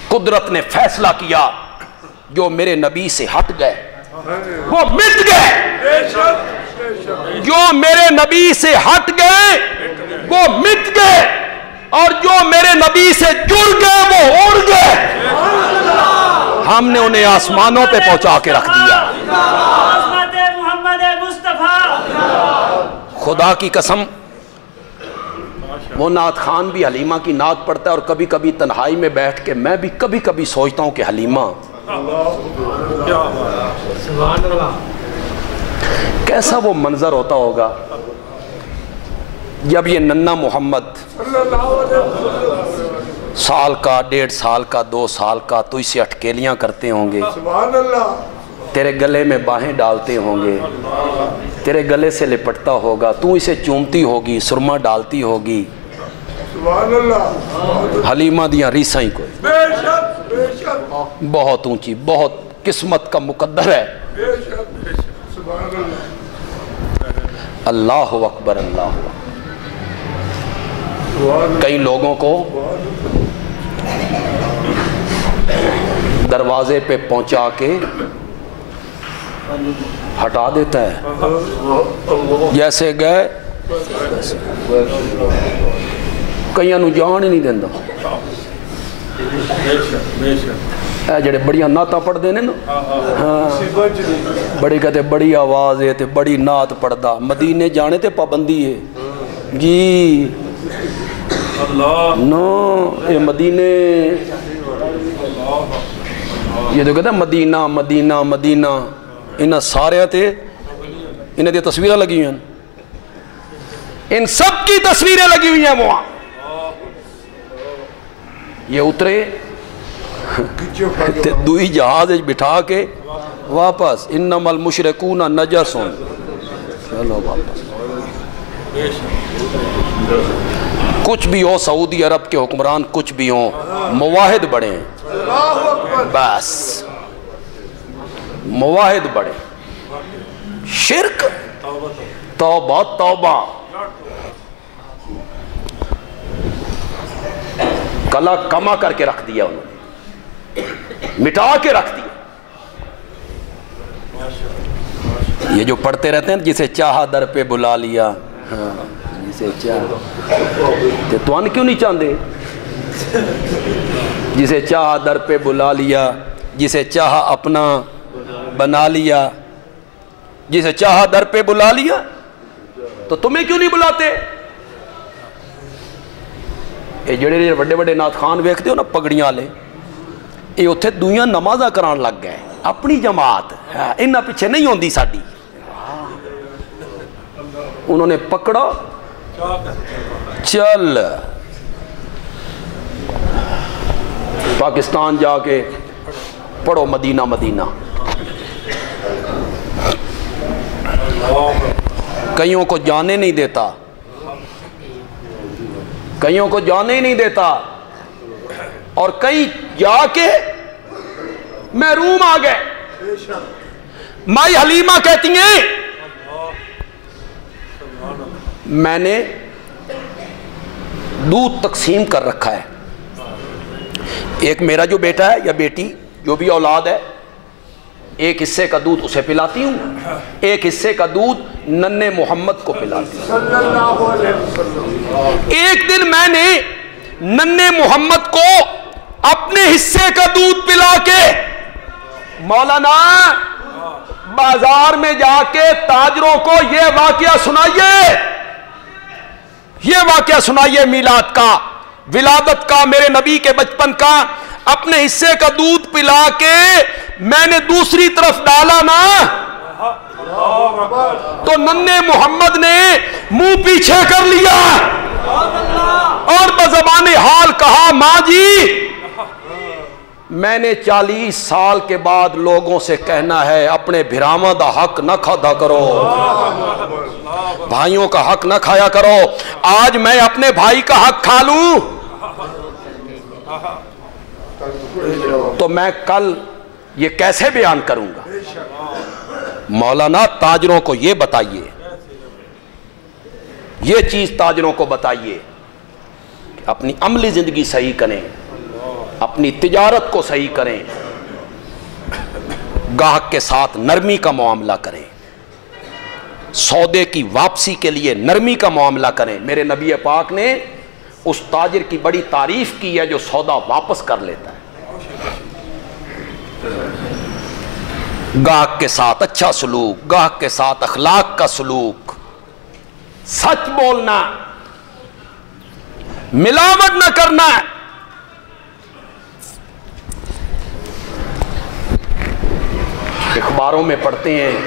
قدرت نے فیصلہ کیا جو میرے نبی سے ہٹ گئے وہ مٹ گئے، جو میرے نبی سے ہٹ گئے وہ مٹ گئے، اور جو میرے نبی سے جڑ گئے وہ اڑ گئے۔ ہم نے انہیں آسمانوں پہ پہنچا کے رکھ دیا۔ خدا کی قسم، وہ نعت خان بھی حلیمہ کی نعت پڑھتا ہے، اور کبھی کبھی تنہائی میں بیٹھ کے میں بھی کبھی کبھی سوچتا ہوں کہ حلیمہ کیسا وہ منظر ہوتا ہوگا جب یہ ننھا محمد سال کا، 1.5 سال کا، 2 سال کا تو اسے اٹکیلیاں کرتے ہوں گے، سبحان اللہ، تیرے گلے میں باہیں ڈالتے ہوں گے، تیرے گلے سے لپٹتا ہوگا، تو اسے چومتی ہوگی، سرما ڈالتی ہوگی۔ سبحان اللہ، حلیمہ دیاں ریساں ہی کوئی بے شک، بے شک، بہت اونچی، بہت قسمت کا مقدر ہے۔ بے شک، سبحان اللہ، اللہ اکبر، اللہ اکبر۔ کئی لوگوں کو دروازے پہ پہنچا کے ہٹا دیتا ہے، جیسے گئے کئیاں نو جان ہی نہیں دیندہ۔ اے جڑے بڑیاں نعتاں پڑھ دینے نا، بڑی کہتے بڑی آواز ہے تے بڑی نعت پڑھ دا، مدینے جانے تے پابندی ہے جی، نو اے مدینے، یہ تو کہتا ہے مدینہ مدینہ مدینہ، انہاں سارے تے انہاں دی تصویریں لگی ہوئی ہیں، ان سب کی تصویریں لگی ہوئی ہیں وہاں۔ یہ اترے دوئی جہاز بٹھا کے واپس، انما المشرکون نجسون، چلو واپس۔ کچھ بھی ہو، سعودی عرب کے حکمران کچھ بھی ہوں، مواحد بڑے ہیں، بس مواحد بڑے۔ شرک، توبہ توبہ، کلا کما کر کے رکھ دیا انہوں نے، مٹا کے رکھ دیا۔ یہ جو پڑھتے رہتے ہیں جسے چاہا در پہ بلا لیا، ہاں جسے چاہا تو ان کیوں نہیں چاہتے؟ جسے چاہا در پہ بلا لیا، جسے چاہا اپنا بنا لیا، جسے چاہا در پہ بلا لیا، تو تمہیں کیوں نہیں بلاتے؟ یہ جڑے بڑے بڑے نعت خان ویکھتے ہو نا پگڑیاں والے، یہ اتنے دویاں نمازاں کران لگ گئے، اپنی جماعت انہاں پیچھے نہیں ہوندی ساڈی، انہوں نے پکڑا چل پاکستان جا کے پڑھو مدینہ مدینہ۔ کئیوں کو جانے نہیں دیتا، کئیوں کو جانے ہی نہیں دیتا، اور کئی جا کے محروم آ گئے۔ مائی حلیمہ کہتی ہیں میں نے دودھ تقسیم کر رکھا ہے، ایک میرا جو بیٹا ہے یا بیٹی جو بھی اولاد ہے، ایک حصے کا دودھ اسے پلاتی ہوں، ایک حصے کا دودھ ننھے محمد کو پلاتی ہوں۔ ایک دن میں نے ننھے محمد کو اپنے حصے کا دودھ پلا کے مولانا بازار میں جا کے تاجروں کو یہ واقعہ سنائیے، یہ واقعہ سنائیے میلاد کا، ولادت کا، میرے نبی کے بچپن کا، اپنے حصے کا دودھ پلا کے میں نے دوسری طرف ڈالا نا تو ننھے محمد نے منہ پیچھے کر لیا اور بزبان حال کہا ماں جی میں نے 40 سال کے بعد لوگوں سے کہنا ہے اپنے بھراواں دا حق نہ کھادا کرو، بھائیوں کا حق نہ کھایا کرو، آج میں اپنے بھائی کا حق کھا لوں تو میں کل یہ کیسے بیان کروں گا؟ مولانا تاجروں کو یہ بتائیے، یہ چیز تاجروں کو بتائیے کہ اپنی عملی زندگی صحیح کریں، اپنی تجارت کو صحیح کریں، گاہک کے ساتھ نرمی کا معاملہ کریں، سودے کی واپسی کے لیے نرمی کا معاملہ کریں۔ میرے نبی پاک نے اس تاجر کی بڑی تعریف کی ہے جو سودا واپس کر لیتا ہے، گاہک کے ساتھ اچھا سلوک، گاہک کے ساتھ اخلاق کا سلوک، سچ بولنا، ملاوٹ نہ کرنا۔ اخباروں میں پڑھتے ہیں،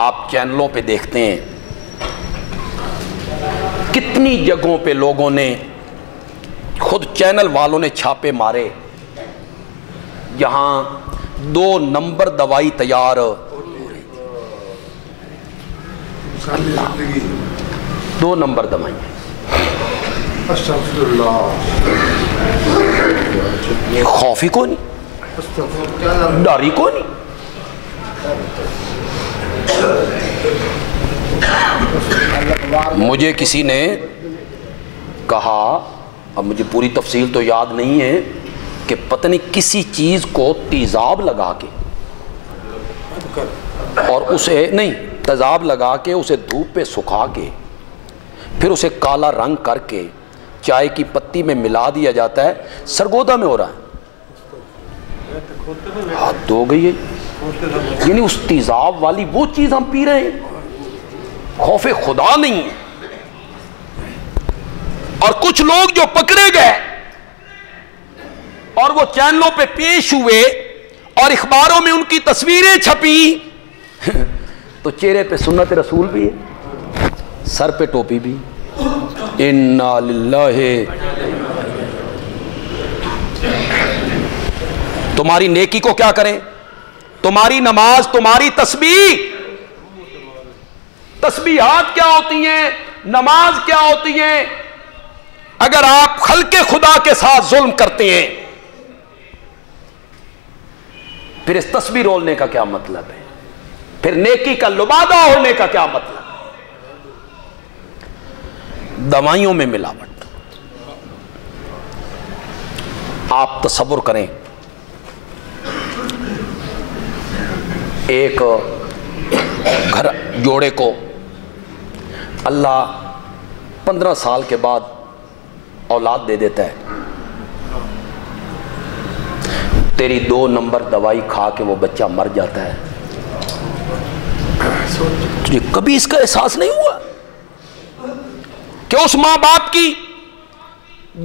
آپ چینلوں پہ دیکھتے ہیں، کتنی جگہوں پہ لوگوں نے، خود چینل والوں نے چھاپے مارے جہاں 2 نمبر دوائی تیار، 2 نمبر دوائی، خوف ہی کو نہیں، ڈر ہی کو نہیں۔ مجھے کسی نے کہا، اب مجھے پوری تفصیل تو یاد نہیں ہے، کہ پتہ نہیں کسی چیز کو تیزاب لگا کے اور اسے نہیں تیزاب لگا کے اسے دھوپ پہ سکھا کے پھر اسے کالا رنگ کر کے چائے کی پتی میں ملا دیا جاتا ہے، سرگودا میں ہو رہا ہے، حد ہو گئی ہے۔ یعنی اس تیزاب والی وہ چیز ہم پی رہے ہیں، خوف خدا نہیں ہے۔ اور کچھ لوگ جو پکڑے گئے اور وہ چینلوں پہ پیش ہوئے اور اخباروں میں ان کی تصویریں چھپی تو چہرے پہ سنت رسول بھی ہے، سر پہ ٹوپی بھی، انا للہ۔ تمہاری نیکی کو کیا کریں؟ تمہاری نماز، تمہاری تسبیح، تسبیحات کیا ہوتی ہیں، نماز کیا ہوتی ہیں؟ اگر آپ خلق خدا کے ساتھ ظلم کرتے ہیں پھر اس تسبیح رولنے کا کیا مطلب ہے؟ پھر نیکی کا لبادہ ہونے کا کیا مطلب ہے؟ دوائیوں میں ملاوٹ، آپ تصور کریں ایک گھر جوڑے کو اللہ 15 سال کے بعد اولاد دے دیتا ہے، تیری 2 نمبر دوائی کھا کے وہ بچہ مر جاتا ہے. تجھے کبھی اس کا احساس نہیں ہوا کہ اس ماں باپ کی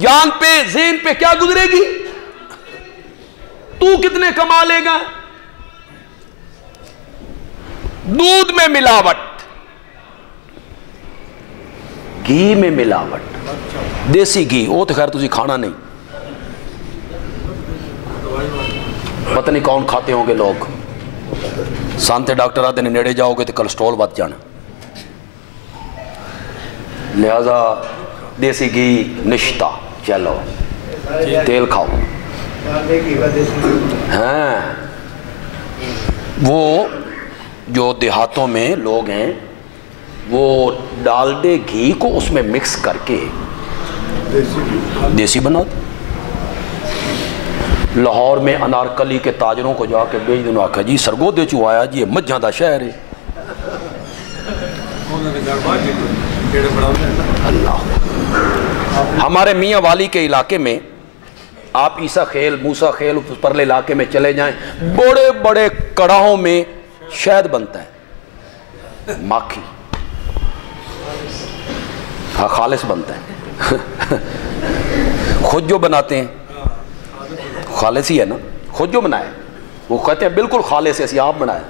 جان پہ ذہن پہ کیا گزرے گی؟ تو کتنے کما لے گا؟ دودھ میں ملاوٹ، گھی میں ملاوٹ، دیسی گھی وہ تو خیر تجھے کھانا نہیں، پتہ نہیں کون کھاتے ہوں گے لوگ. سانتے ڈاکٹر آتے نے نیڑے جاؤ گے تو کولسٹرول بچ جانا، لہذا دیسی گھی نشتا، چلو تیل کھاؤ. ہاں وہ جو دیہاتوں میں لوگ ہیں وہ ڈالڈے گھی کو اس میں مکس کر کے دیسی بنا دے. لاہور میں انارکلی کے تاجروں کو جا کے بیچ دنوں آکھا جی سرگودے چو آیا جی یہ مجھاں دا شہر ہے. اللہ ہمارے میاں والی کے علاقے میں آپ عیسیٰ خیل موسیٰ خیل پرلے علاقے میں چلے جائیں، بڑے بڑے کڑاہوں میں شہد بنتا ہے، ماکھی، ہاں خالص بنتا ہے. خود جو بناتے ہیں خالص ہی ہے نا، خود جو بنائے وہ کہتے ہیں بالکل خالص ایسی آپ بنائے.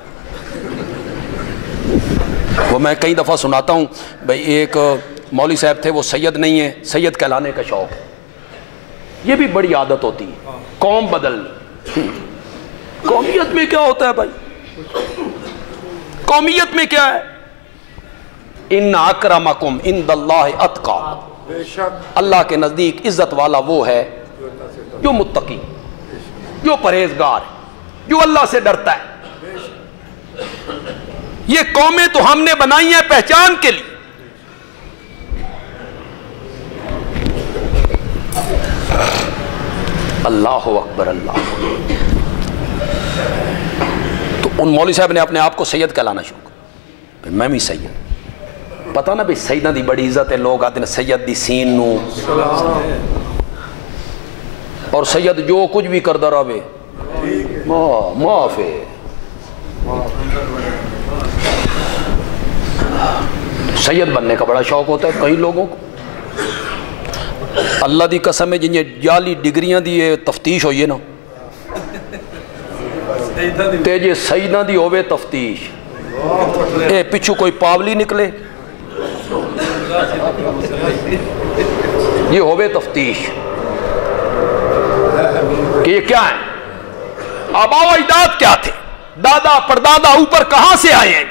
وہ میں کئی دفعہ سناتا ہوں بھئی ایک مولوی صاحب تھے، وہ سید نہیں ہے، سید کہلانے کا شوق ہے. یہ بھی بڑی عادت ہوتی ہے قوم بدلنی. قومیت میں کیا ہوتا ہے بھائی؟ قومیت میں کیا ہے؟ ان اکرمکم عند اللہ اتقاکم، اللہ کے نزدیک عزت والا وہ ہے جو متقی، جو پرہیزگار ہے، جو اللہ سے ڈرتا ہے. یہ قومیں تو ہم نے بنائی ہیں پہچان کے لیے. اللہ اکبر اللہ. تو ان مولوی صاحب نے اپنے آپ کو سید کہلانا شروع کیا، میں بھی سید. پتہ نا بھئی سیدہ دی بڑی عزت ہے، لوگ آتے ہیں سید دی سین نو، اور سید جو کچھ بھی کردہ رہے معاف ہے. سید بننے کا بڑا شوق ہوتا ہے کئی لوگوں کو. اللہ دی قسم ہے جنہیں جعلی ڈگریاں دی تفتیش ہوئی ہے نا، تے جے سیدہ دی ہوئے تفتیش اے پچھو کوئی پاولی نکلے، یہ ہوئے تفتیش کہ یہ کیا ہے، آبا و اجداد کیا تھے، دادا پردادا اوپر کہاں سے آئے ہیں.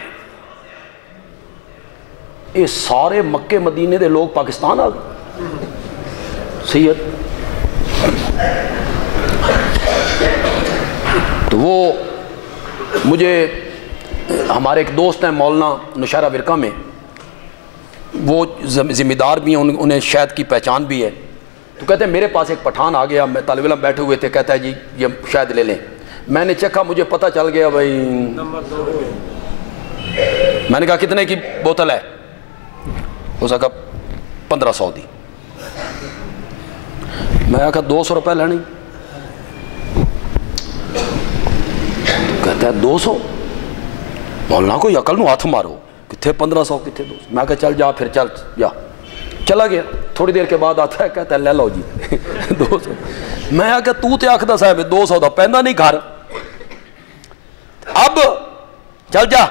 یہ سارے مکے مدینے دے لوگ پاکستان آ گئے. سید تو وہ مجھے ہمارے ایک دوست ہیں مولانا نشارہ ورقہ میں، وہ ذمہ دار بھی ہیں، انہیں شہد کی پہچان بھی ہے. تو کہتے ہیں میرے پاس ایک پٹھان آ گیا، میں طالب علم بیٹھے ہوئے تھے، کہتا ہے جی یہ شہد لے لیں. میں نے چکھا، مجھے پتہ چل گیا بھائی. میں نے کہا کتنے کی بوتل ہے؟ ہو سکا 1500 دی. میں کہا 200 روپے لینی. کہتا ہے 200؟ مولانا کو عقل نو ہاتھ مارو، کتنے 1500 کتنے 200؟ میں کہا چل جا پھر، چل جا. چلا گیا. تھوڑی دیر کے بعد آتا ہے، کہتا ہے لے لو جی 200. میں کہا تو تے آکھدا صاحب 200 دا پیندا نہیں گھر، اب چل جا.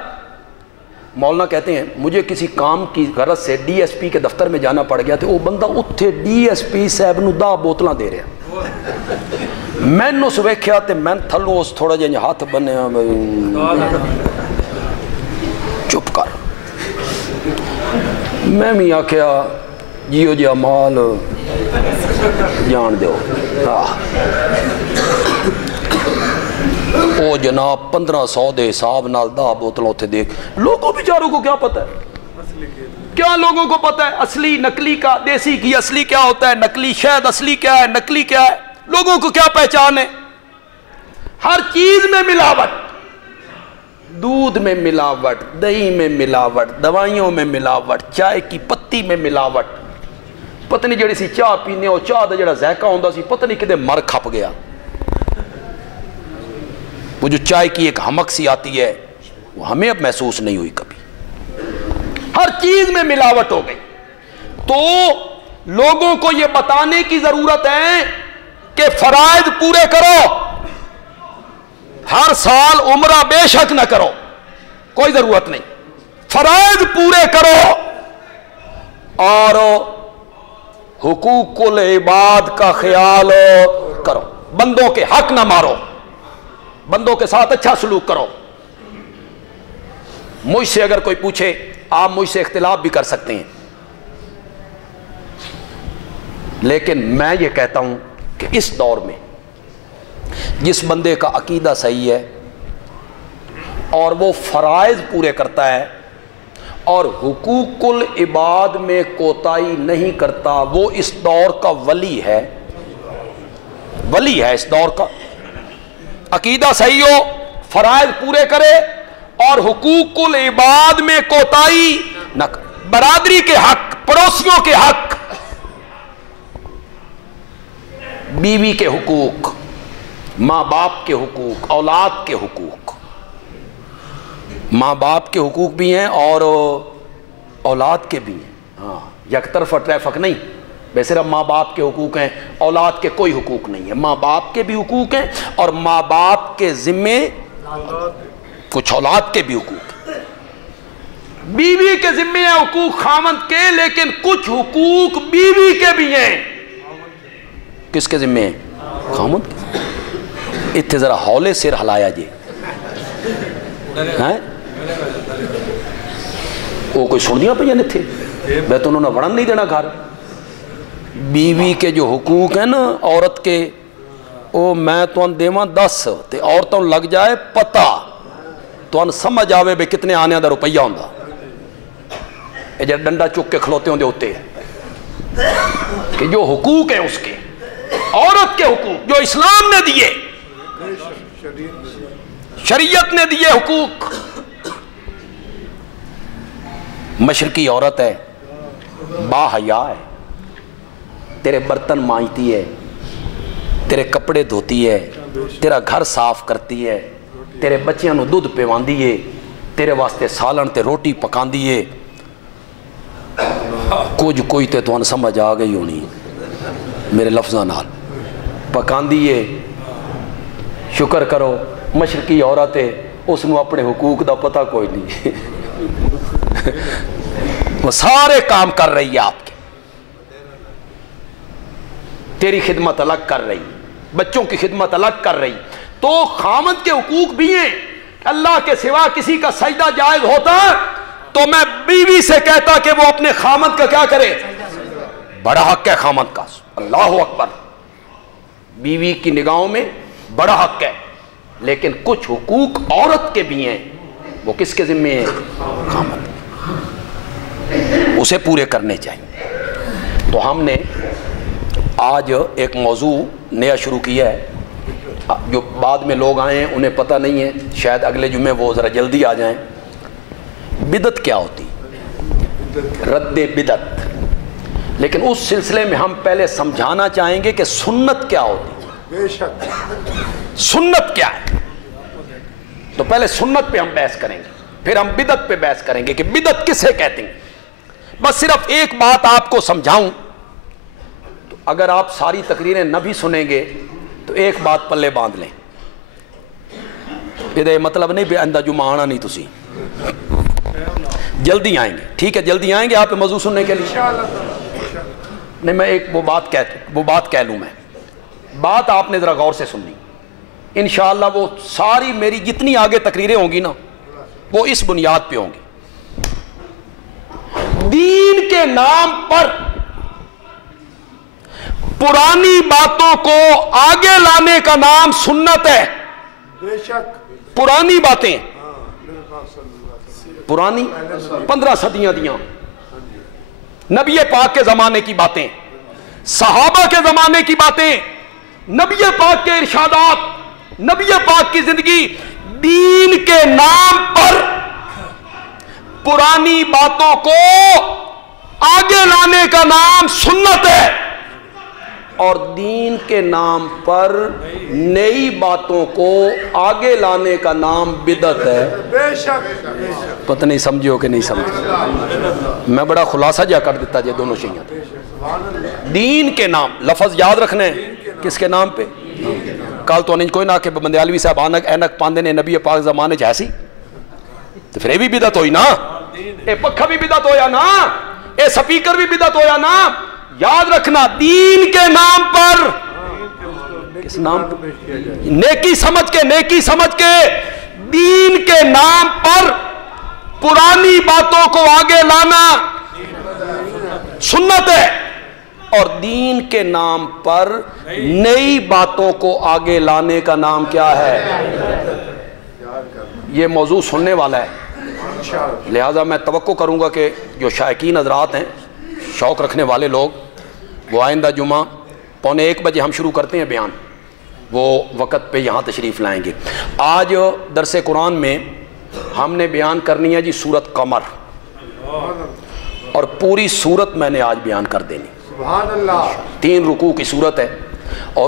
مولانا کہتے ہیں مجھے کسی کام کی غرض سے ڈی ایس پی کے دفتر میں جانا پڑ گیا تھا. وہ بندہ اتھے ڈی ایس پی صاحب نو 10 بوتلاں دے رہا. میں اس ویکھیا تے میں تھلوں اس تھوڑا جہا ہاتھ بنیا، چپ کر. میں بھی آکھیا جیو جی مال جان دیو. او جناب 1500 دے حساب نال 10 بوتلوں اتھے دیکھ. لوگوں بیچاروں کو کیا پتہ ہے؟ کیا لوگوں کو پتہ ہے اصلی نکلی کا، دیسی گھی اصلی کیا ہوتا ہے، نکلی شہد اصلی کیا ہے، نکلی کیا ہے؟ لوگوں کو کیا پہچان ہے؟ ہر چیز میں ملاوٹ، دودھ میں ملاوٹ، دہی میں ملاوٹ، دوائیوں میں ملاوٹ، چائے کی پتی میں ملاوٹ. پتہ نہیں جڑی سی چاہ پینے ہو، چاہ دا جڑا ذائقہ ہوندا سی پتہ نہیں کدے مر کھپ گیا. وہ جو چائے کی ایک ہمک سی آتی ہے وہ ہمیں اب محسوس نہیں ہوئی کبھی. ہر چیز میں ملاوٹ ہو گئی. تو لوگوں کو یہ بتانے کی ضرورت ہے کہ فرائض پورے کرو. ہر سال عمرہ بے شک نہ کرو, کوئی ضرورت نہیں. فرائض پورے کرو اور حقوق العباد کا خیال کرو. بندوں کے حق نہ مارو, بندوں کے ساتھ اچھا سلوک کرو. مجھ سے اگر کوئی پوچھے, آپ مجھ سے اختلاف بھی کر سکتے ہیں, لیکن میں یہ کہتا ہوں کہ اس دور میں جس بندے کا عقیدہ صحیح ہے اور وہ فرائض پورے کرتا ہے اور حقوق العباد میں کوتاہی نہیں کرتا, وہ اس دور کا ولی ہے. ولی ہے اس دور کا. عقیدہ صحیح ہو, فرائض پورے کرے اور حقوق العباد میں کوتاہی نہ کرے. برادری کے حق, پڑوسیوں کے حق, بیوی کے حقوق, ماں باپ کے حقوق, اولاد کے حقوق. ماں باپ کے حقوق بھی ہیں اور اولاد کے بھی ہیں. ہاں, یک طرفہ ٹریفک نہیں. بے صرف ماں باپ کے حقوق ہیں, اولاد کے کوئی حقوق نہیں ہے. ماں باپ کے بھی حقوق ہیں اور ماں باپ کے ذمے کچھ اولاد کے بھی حقوق ہیں. بیوی کے ذمے ہیں حقوق خامند کے, لیکن کچھ حقوق بیوی کے بھی ہیں. کس کے ذمے ہیں؟ خامند کے. اتنے ذرا ہولے سر ہلایا جی. وہ کوئی سن دیا پہ یا نہیں تھے, میں تو انہوں نے وڑن نہیں دینا گھر. بیوی کے جو حقوق ہیں نا عورت کے, وہ میں تو ان دیواں 10 تے عورتوں لگ جائے پتہ تو ان سمجھ آوے بے کتنے آنے دا روپیہ ہوندہ. یہ جو ڈنڈا چک کے کھلوتے ہوں دے ہوتے ہیں کہ جو حقوق ہیں اس کے, عورت کے حقوق جو اسلام نے دیے, شریعت نے دیے حقوق. مشرقی عورت ہے, با حیا ہے, تیرے برتن مانجتی ہے, تیرے کپڑے دھوتی ہے, تیرا گھر صاف کرتی ہے, تیرے بچیاں نو دودھ پیواندی ہے, تیرے واسطے سالن تے روٹی پکاندی ہے. کچھ کوئی تے تو ان سمجھ آ گئی ہونی میرے لفظاں نال. پکاندی ہے, شکر کرو. مشرقی عورت ہے, اس نو اپنے حقوق دا پتہ کوئی نہیں. وہ سارے کام کر رہی ہے آپ کے, تیری خدمت الگ کر رہی, بچوں کی خدمت الگ کر رہی. تو خامند کے حقوق بھی ہیں. اللہ کے سوا کسی کا سجدہ جائز ہوتا تو میں بیوی سے کہتا کہ وہ اپنے خامند کا کیا کرے. بڑا حق ہے خامند کا, اللہ اکبر. بیوی کی نگاہوں میں بڑا حق ہے, لیکن کچھ حقوق عورت کے بھی ہیں, وہ کس کے ذمہ ہیں؟ خامند. اسے پورے کرنے چاہیے. تو ہم نے آج ایک موضوع نیا شروع کیا ہے. جو بعد میں لوگ آئے ہیں انہیں پتہ نہیں ہے, شاید اگلے جمعے وہ ذرا جلدی آ جائیں. بدعت کیا ہوتی, رد بدعت. لیکن اس سلسلے میں ہم پہلے سمجھانا چاہیں گے کہ سنت کیا ہوتی. بے شک سنت کیا ہے. تو پہلے سنت پہ ہم بحث کریں گے, پھر ہم بدعت پہ بحث کریں گے کہ بدعت کسے کہتے ہیں. بس صرف ایک بات آپ کو سمجھاؤں, تو اگر آپ ساری تقریریں نہ بھی سنیں گے تو ایک بات پلے باندھ لیں. یہ مطلب نہیں بھی آئندہ جمعہ آنا نہیں, تسی جلدی آئیں گے. ٹھیک ہے, جلدی آئیں گے آپ پہ موضوع سننے کے لیے. نہیں, میں ایک وہ بات کہہ لوں. میں بات آپ نے ذرا غور سے سننی. انشاءاللہ وہ ساری میری جتنی آگے تقریریں ہوں گی نا, وہ اس بنیاد پہ ہوں گی. دین کے نام پر پرانی باتوں کو آگے لانے کا نام سنت ہے. بے شک پرانی باتیں, پرانی 15 صدیاں دیاں, نبی پاک کے زمانے کی باتیں, صحابہ کے زمانے کی باتیں, نبی پاک کے ارشادات, نبی پاک کی زندگی. دین کے نام پر پرانی باتوں کو آگے لانے کا نام سنت ہے. اور دین کے نام پر نئی باتوں کو آگے لانے کا نام بدعت ہے۔ بے شک پتہ نہیں سمجھو کہ نہیں سمجھو، میں بڑا خلاصہ جا کر دیتا جی دونوں چیزیں۔ دین کے نام، لفظ یاد رکھنے کس کے نام پہ؟ کل تو نہیں کوئی نہ کہ بندیالوی صاحب اینک پاندے نے نبی پاک زمانے جیسی تو پھر یہ بھی بدعت ہوئی نا، اے پکھا بھی بدعت ہویا نا، اے سپیکر بھی بدعت ہویا نا۔ یاد رکھنا دین کے نام پر، کس نام پر؟ نیکی سمجھ کے دین کے نام پر پرانی باتوں کو آگے لانا سنت ہے، اور دین کے نام پر نئی باتوں کو آگے لانے کا نام کیا ہے؟ یہ موضوع سننے والا ہے، لہٰذا میں توقع کروں گا کہ جو شائقین حضرات ہیں، شوق رکھنے والے لوگ، وہ آئندہ جمعہ 1:15 بجے ہم شروع کرتے ہیں بیان، وہ وقت پہ یہاں تشریف لائیں گے۔ آج درس قرآن میں ہم نے بیان کرنی ہے جی سورت قمر، اور پوری سورت میں نے آج بیان کر دینی۔ سبحان اللہ۔ 3 رکوع کی سورت ہے، اور